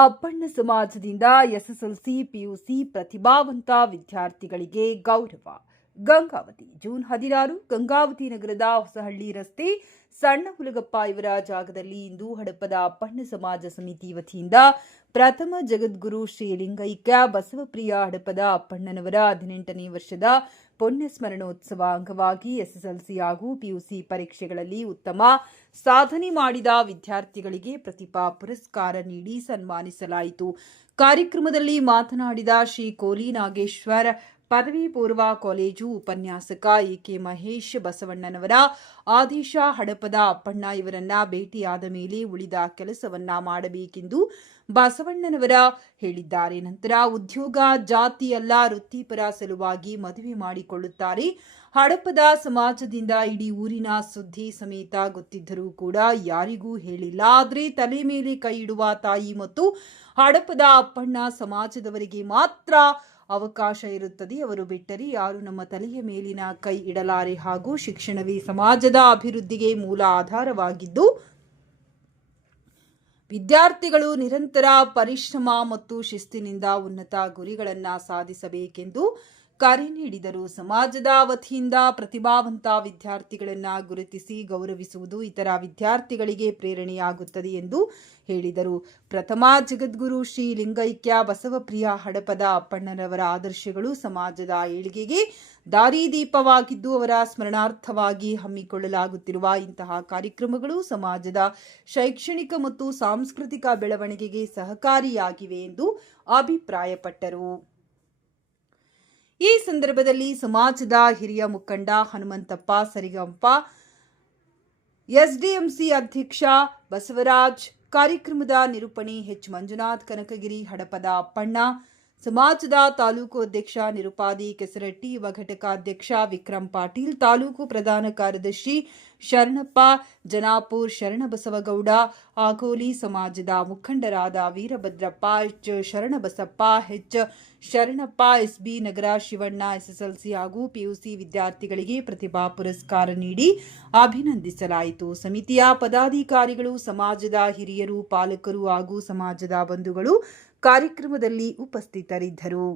ಅಪ್ಪಣ್ಣ ಸಮಾಜದಿಂದ SSLC PUC ಪ್ರತಿಭಾವಂತ ವಿದ್ಯಾರ್ಥಿಗಳಿಗೆ ಗೌರವ. ಗಂಗಾವತಿ ಜೂನ್ 16 ಗಂಗಾವತಿ ನಗರದ ಹೊಸಹಳ್ಳಿ ರಸ್ತೆ ಸಣ್ಣ ಹುಲಗಪ್ಪ ಇವರ ಜಾಗದಲ್ಲಿ ಇಂದು ಹಡಪದ ಅಪ್ಪಣ್ಣ ಸಮಾಜ ಸಮಿತಿ ವತಿಯಿಂದ ಪ್ರಥಮ ಜಗದ್ಗುರು ಶ್ರೀ ಲಿಂಗೈಕ್ಯ ಬಸವಪ್ರಿಯ ಹಡಪದ ಅಪ್ಪಣ್ಣನವರ 18ನೇ ವರ್ಷದ ಪುಣ್ಯ ಸ್ಮರಣೋತ್ಸವ ಅಂಗವಾಗಿ ಎಸ್ಎಸ್ಎಲ್ಸಿ ಹಾಗೂ ಪಿಯುಸಿ ಪರೀಕ್ಷೆಗಳಲ್ಲಿ ಉತ್ತಮ ಸಾಧನೆ ಮಾಡಿದ ವಿದ್ಯಾರ್ಥಿಗಳಿಗೆ ಪ್ರತಿಭಾ ಪುರಸ್ಕಾರ ನೀಡಿ ಸನ್ಮಾನಿಸಲಾಯಿತು. ಕಾರ್ಯಕ್ರಮದಲ್ಲಿ ಮಾತನಾಡಿದ ಶ್ರೀ ಕೋಲಿ ನಾಗೇಶ್ವರ್ ಪದವಿ ಪೂರ್ವ ಕಾಲೇಜು ಉಪನ್ಯಾಸಕ ಎಕೆ ಮಹೇಶ್, ಬಸವಣ್ಣನವರ ಆದೇಶ ಹಡಪದ ಅಪ್ಪಣ್ಣ ಇವರನ್ನ ಭೇಟಿಯಾದ ಮೇಲೆ ಉಳಿದ ಕೆಲಸವನ್ನ ಮಾಡಬೇಕೆಂದು ಬಸವಣ್ಣನವರ ಹೇಳಿದ್ದಾರೆ. ನಂತರ ಉದ್ಯೋಗ ಜಾತಿ ಅಲ್ಲ, ವೃತ್ತಿಪರ ಸಲುವಾಗಿ ಮದುವೆ ಮಾಡಿಕೊಳ್ಳುತ್ತಾರೆ. ಹಡಪದ ಸಮಾಜದಿಂದ ಇಡೀ ಊರಿನ ಸುದ್ದಿ ಸಮೇತ ಗೊತ್ತಿದ್ದರೂ ಕೂಡ ಯಾರಿಗೂ ಹೇಳಿಲ್ಲ. ಆದರೆ ತಲೆ ಮೇಲೆ ಕೈ ಇಡುವ ತಾಯಿ ಮತ್ತು ಹಡಪದ ಅಪ್ಪಣ್ಣ ಸಮಾಜದವರಿಗೆ ಮಾತ್ರ ಅವಕಾಶ ಇರುತ್ತದೆ. ಅವರು ಬಿಟ್ಟರೆ ಯಾರು ನಮ್ಮ ತಲೆಯ ಮೇಲಿನ ಕೈ ಇಡಲಾರೆ. ಹಾಗೂ ಶಿಕ್ಷಣವೇ ಸಮಾಜದ ಅಭಿವೃದ್ಧಿಗೆ ಮೂಲ ಆಧಾರವಾಗಿದ್ದು ವಿದ್ಯಾರ್ಥಿಗಳು ನಿರಂತರ ಪರಿಶ್ರಮ ಮತ್ತು ಶಿಸ್ತಿನಿಂದ ಉನ್ನತ ಗುರಿಗಳನ್ನು ಸಾಧಿಸಬೇಕೆಂದು ಕರೆ ನೀಡಿದರು. ಸಮಾಜದ ವತಿಯಿಂದ ಪ್ರತಿಭಾವಂತ ವಿದ್ಯಾರ್ಥಿಗಳನ್ನು ಗುರುತಿಸಿ ಗೌರವಿಸುವುದು ಇತರ ವಿದ್ಯಾರ್ಥಿಗಳಿಗೆ ಪ್ರೇರಣೆಯಾಗುತ್ತದೆ ಎಂದು ಹೇಳಿದರು. ಪ್ರಥಮ ಜಗದ್ಗುರು ಶ್ರೀ ಲಿಂಗೈಕ್ಯ ಬಸವಪ್ರಿಯ ಹಡಪದ ಅಪ್ಪಣ್ಣನವರ ಆದರ್ಶಗಳು ಸಮಾಜದ ಏಳಿಗೆಗೆ ದಾರಿದೀಪವಾಗಿದ್ದು ಅವರ ಸ್ಮರಣಾರ್ಥವಾಗಿ ಹಮ್ಮಿಕೊಳ್ಳಲಾಗುತ್ತಿರುವ ಇಂತಹ ಕಾರ್ಯಕ್ರಮಗಳು ಸಮಾಜದ ಶೈಕ್ಷಣಿಕ ಮತ್ತು ಸಾಂಸ್ಕೃತಿಕ ಬೆಳವಣಿಗೆಗೆ ಸಹಕಾರಿಯಾಗಿವೆ ಎಂದು ಅಭಿಪ್ರಾಯಪಟ್ಟರು. ಈ ಸಂದರ್ಭದಲ್ಲಿ ಸಮಾಜದ ಹಿರಿಯ ಮುಖಂಡ ಹನುಮಂತಪ್ಪ ಸರಿಗಂಪ, ಎಸ್ಡಿಎಂಸಿ ಅಧ್ಯಕ್ಷ ಬಸವರಾಜ್, ಕಾರ್ಯಕ್ರಮದ ನಿರೂಪಣೆ ಎಚ್ ಮಂಜುನಾಥ್ ಕನಕಗಿರಿ, ಹಡಪದ ಅಪ್ಪಣ್ಣ ಸಮಾಜದ ತಾಲೂಕು ಅಧ್ಯಕ್ಷ ನಿರುಪಾದಿ ಕೆಸರಟ್ಟಿ, ಯುವ ಘಟಕಾಧ್ಯಕ್ಷ ವಿಕ್ರಮ್ ಪಾಟೀಲ್, ತಾಲೂಕು ಪ್ರಧಾನ ಕಾರ್ಯದರ್ಶಿ ಶರಣಪ್ಪ ಜನಾಪುರ್, ಶರಣಬಸವಗೌಡ, ಆಗೋಲಿ, ಸಮಾಜದ ಮುಖಂಡರಾದ Veerabhadrappa, H Sharanabasappa, H Sharanappa, SB Nagara Shivanna, SSLC ಹಾಗೂ ಪಿಯುಸಿ ವಿದ್ಯಾರ್ಥಿಗಳಿಗೆ ಪ್ರತಿಭಾ ಪುರಸ್ಕಾರ ನೀಡಿ ಅಭಿನಂದಿಸಲಾಯಿತು. ಸಮಿತಿಯ ಪದಾಧಿಕಾರಿಗಳು, ಸಮಾಜದ ಹಿರಿಯರು, ಪಾಲಕರು ಹಾಗೂ ಸಮಾಜದ ಬಂಧುಗಳು ಕಾರ್ಯಕ್ರಮದಲ್ಲಿ ಉಪಸ್ಥಿತರಿದ್ದರು.